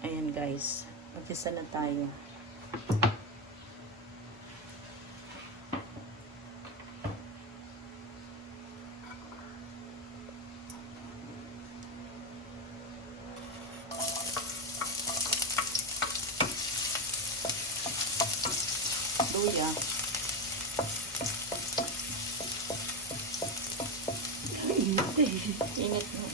Ayan guys, mag-isa na tayo. Luya. Init mo.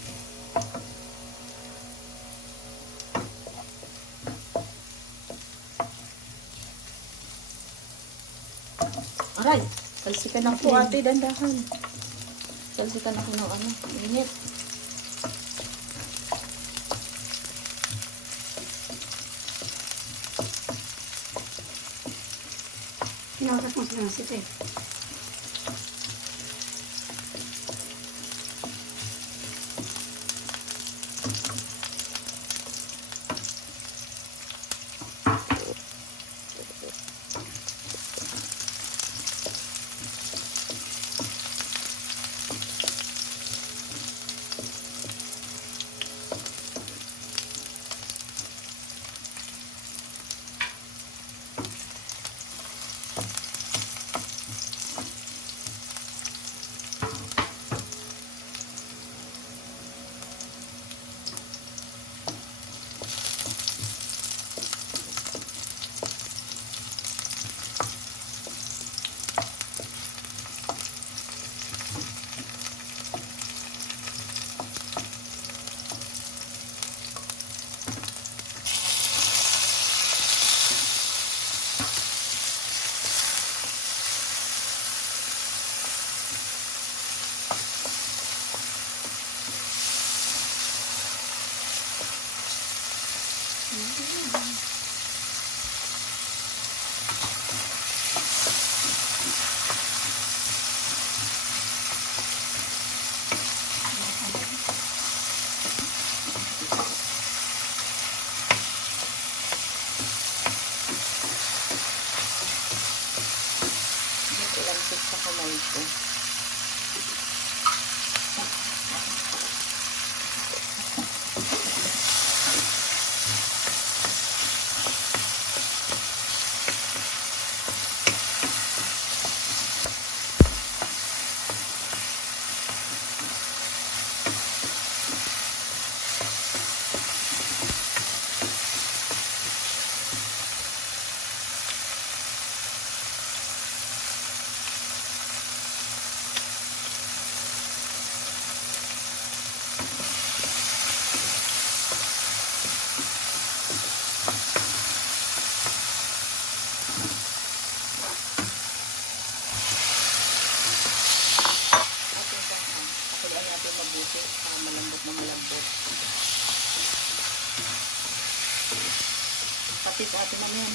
Aray, salsikan ako ate, dandahan. Salsikan ako ng ano, init. Pinawakas mo sa nasit eh. Ilamsik sa kamay ko. Mabuti para malambot na malambot. Pati sa atin naman yan.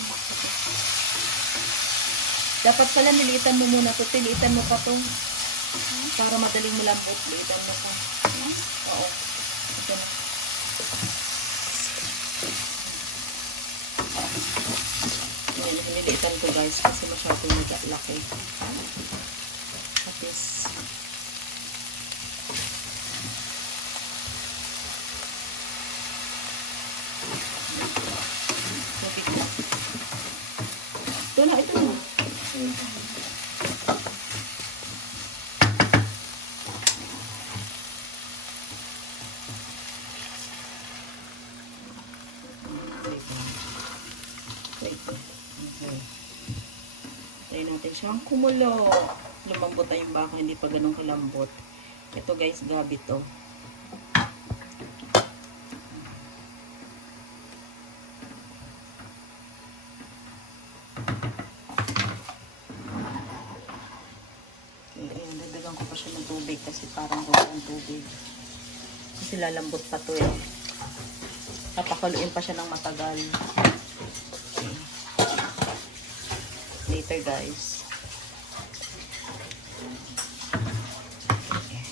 Dapat pala nilitan mo muna ito. Nilitan mo pa ito. Para madaling malambot. Nilitan mo pa. Oo. Ito na. Nilitan ko guys kasi masyadong laki. Patis. Ito na, ito na. Try natin siyang kumulo. Lumambot na yung baka, hindi pa ganun kalambot. Ito guys, gabi to. Ayan, dadagan ko pa siya ng tubig kasi parang wala ang tubig. Kasi lalambot pa to eh. Papakuloyin pa siya ng matagal. Okay. Later guys. Okay.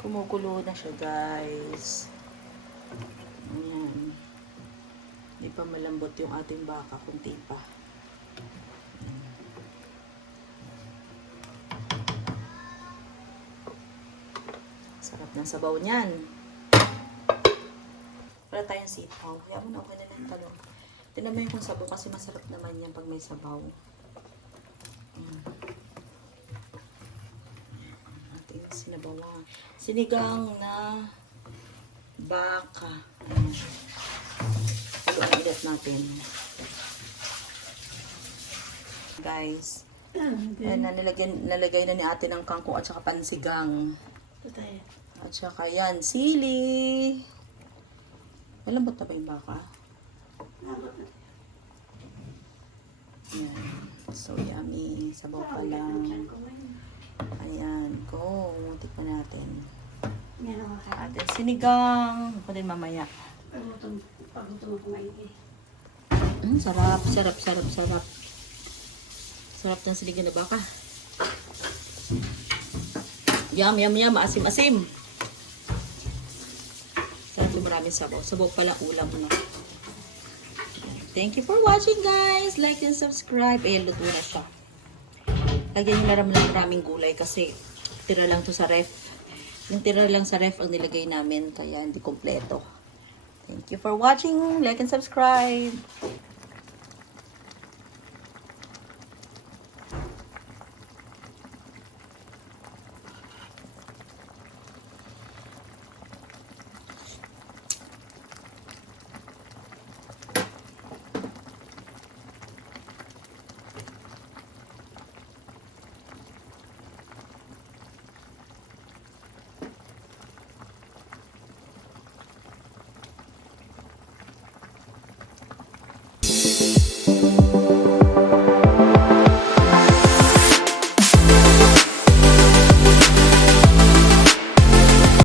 Kumukulo na siya guys. Ayan. Hindi pa malambot yung ating baka, kunti pa. Sarap ng sabaw niyan. Para wala tayong sitaw. Kaya mo na okay na lang talong. Tinan mo yung kung sabaw kasi masarap naman yan pag may sabaw. Ating sinabawan. Sinigang na baka. Ayan. Haluan ulit natin. Guys. Ayan, nalagay na ni ate ng kangkong at saka pansigang. Ito tayo. At saka yan, sili. Malambot na ba yung baka? Nabot na. Ayan. So, yummy. Sabaw pa lang. Ayan. Go. Tikman natin. Yan ako kaya. Ating sinigang. Ako din mamaya. Pagutom ako kumain eh. Sarap. Sarap ng sinigang na baka. Yum. Asim. Sarap yung maraming sabaw. Sabaw pala ulam na. Thank you for watching, guys. Like and subscribe. Ayan, luto na siya. Lagyan nyo na ng maraming gulay kasi tira lang to sa ref. Yung tira lang sa ref ang nilagay namin kaya hindi kompleto. Thank you for watching. Like and subscribe.